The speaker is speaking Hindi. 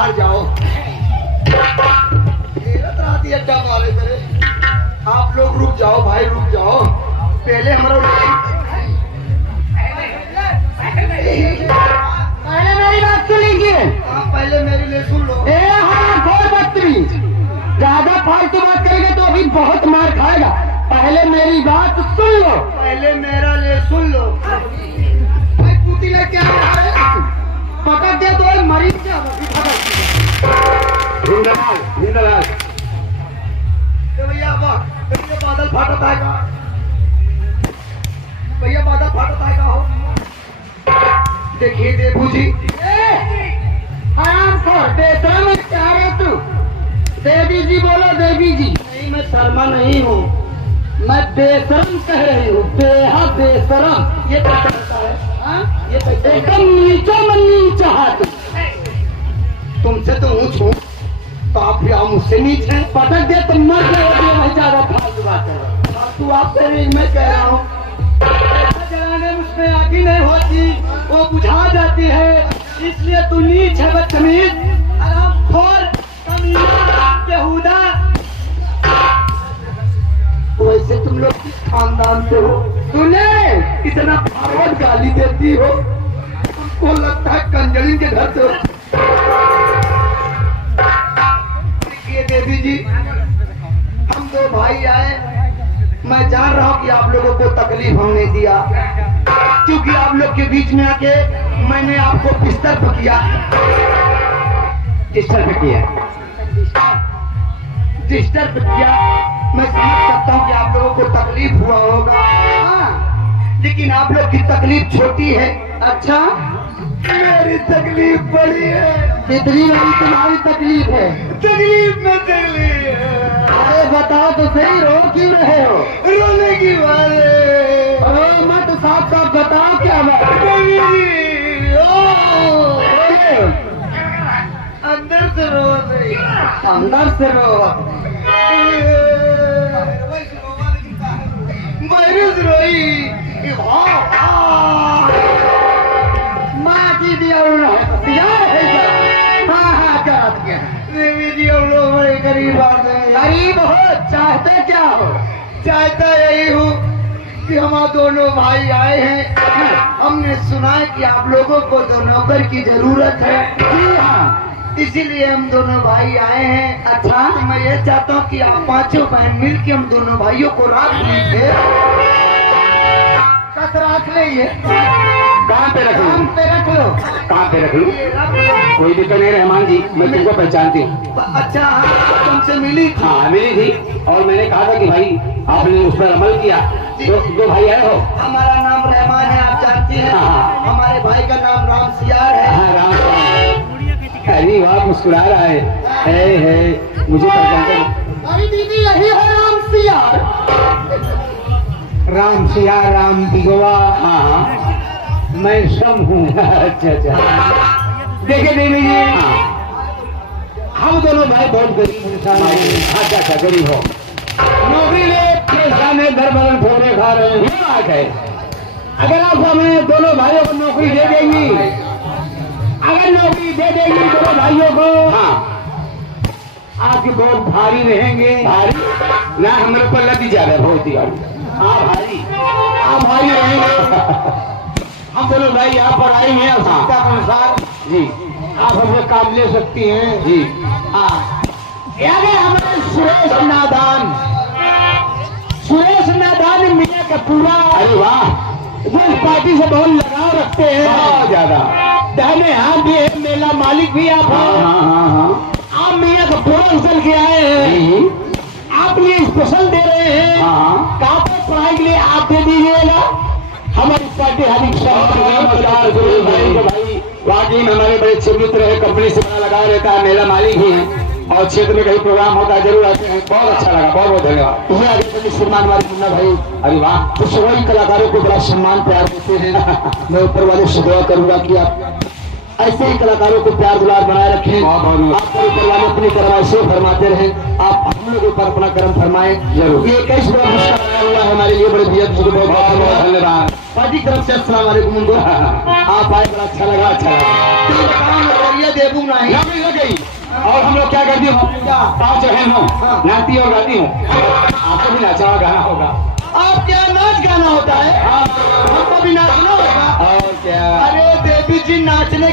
बाहर जाओ। अड्डा मारे मेरे। आप लोग रुक जाओ भाई, रुक जाओ। पहले हमारा पहले मेरी बात सुन लीजिए। हाँ, पहले मेरी ले सुन लो। हाँ, घोर बदतमीज, ज्यादा फालतू बात करेंगे तो अभी बहुत मार खाएगा। पहले मेरी बात सुन लो। पहले मेरा ले सुन लो। भाई कुत्ती लेके आया पटक दे तो मरीज क्या हिंदलाल भैया बादल फाटत आएगा। भैया बादल फाटत आएगा हो। देखिए देवू जी, आराम कर। बेशरम क्या रे तू? देवी जी बोलो, देवी जी। नहीं, मैं शर्मा नहीं हूँ। मैं बेशरम कह रही हूँ, बेहद बेशरम। ये कैसा होता है? हाँ? ये कैसा? एकदम नीचा में नीचा हाथ। तुमसे तो ऊंच हूँ, तो आप भी मुझसे नीच हैं। पटक दे तो मर जाओगे। मैं ज्यादा फालतू बात कर रहा हूँ। तू आप कह रही, मैं कह रहा हूँ। जलाने उसमें आगी नहीं होती, वो बुझा जाती है, इसलिए तू नीच है बदतमीज। आराम खोर, कमीना, बेहुदा। वैसे तुम लोग किस खानदान से हो? तूने इतना फारवर्ड गाली देती हो, तुमको लगता है कंजरी के घर से। देखिए देवी जी, हम दो भाई आए। मैं जान रहा हूँ कि आप लोगों को तकलीफ हमने दिया, क्योंकि आप लोग के बीच में आके मैंने आपको डिस्टर्ब किया। मैं समझ सकता हूँ कि आप लोगों को तकलीफ हुआ होगा। हाँ, लेकिन आप लोग की तकलीफ छोटी है। अच्छा, मेरी तकलीफ बड़ी है। कितनी बड़ी तुम्हारी तकलीफ है? तकलीफ में तकलीफ है। अरे बताओ तो सही, रो क्यों रहे हो? रोने की बात है। रो मत, साफ साफ बताओ क्या बात है? अंदर से रो रही। अंदर से रो। वायरस रोई। माँ की दिया है क्या? हाँ हाँ, कर दिया। देवी जी, हम लोग बड़े गरीब आदमी। गरीब हो, चाहते क्या हो? चाहता यही हूँ कि हम दोनों भाई आए हैं। हमने सुना है कि आप लोगों को दो नौकर की जरूरत है। जी हाँ, इसीलिए हम दोनों भाई आए हैं। अच्छा, तो मैं ये चाहता हूँ कि आप पांचों बहन मिल के हम दोनों भाइयों को रात लीजिए। कस राख ले। ये कहाँ पे रख काम लूँ? पे रख लो। कहाँ पे रख लूँ? कोई दिक्कत नहीं रहमान जी, मैं तुमको पहचानती हूँ। अच्छा, हाँ, तुमसे मिली थी। हाँ मिली थी, और मैंने कहा था कि भाई आपने उस पर अमल किया। दो भाई आए हो? हमारा नाम रहमान है, आप जानती हैं। हाँ। हमारे भाई का नाम राम सियार है। हाँ राम। अरे वाह, मुस्कुरा रहा है। मुझे पहचान कर। अरे दीदी, यही है राम सियार। राम सिया, राम दिगवा। हाँ मैं सम हूँ। अच्छा अच्छा। देखिए देवी जी, हम दोनों भाई बहुत गरीब इंसान हैं। अच्छा अच्छा, गरीब हो, नौकरी ले परेशान है, घर बदन फोड़े खा रहे हैं। ये बात है। अगर आप हमें दोनों भाइयों को नौकरी दे देंगी, अगर नौकरी दे देंगी दोनों भाइयों को, हाँ, आपके बहुत भारी रहेंगे। भारी ना, हमारे पर लगी जा रहा है बहुत ही। हाँ भारी, आप भारी रहेंगे। हम दोनों भाई यहाँ पर आए हैं आवश्यकता के अनुसार। जी, आप हमसे काम ले सकती हैं। जी हाँ, यानी हमारे सुरेश नादान मियाँ का पूरा। अरे वाह, वो इस पार्टी से बहुत लगाव रखते हैं, बहुत ज्यादा। दाहिने हाथ भी है, मेला मालिक भी आप हैं। आप मियाँ का पूरा उछल के आए हैं, आप ये स्पेशल दे रहे हैं। कहाँ पर पढ़ाई के लिए आप दे दीजिएगा। हमारी पार्टी भाई वाकई में हमारे बड़े अच्छे मित्र है, कंपनी से बड़ा लगा रहता है, मेला मालिक भी है, और क्षेत्र में कहीं प्रोग्राम होता है जरूर आते हैं। बहुत अच्छा लगा, बहुत बहुत धन्यवाद। इसे आगे बढ़िए सम्मान हमारे मुन्ना भाई। अरे वाह, तो सभी कलाकारों को बड़ा सम्मान प्यार देते हैं। मैं ऊपर वाले से दुआ करूंगा कि आप ऐसे ही कलाकारों को प्यार दुलार बनाए रखें। आपको ऊपर वाले अपनी कर्म ऐसे फरमाते रहे, आप हम लोग ऊपर अपना कर्म फरमाए जरूर। ये 21 बार मुस्कुराया हुआ है हमारे लिए, बड़े भैया बहुत बहुत धन्यवाद। पार्टी तरफ से अस्सलाम वालेकुम। आप आए, बड़ा अच्छा लगा, अच्छा लगा। मैं देबू नहीं। नौकरी लग गई। और हम लोग क्या करती हूँ, क्या? 5 बहन हो, नाचती और गाती हूँ। आपको भी नाचा गाना होगा। आप क्या नाच गाना होता है? हमको भी नाचना होगा। और क्या? अरे देवी जी नाचने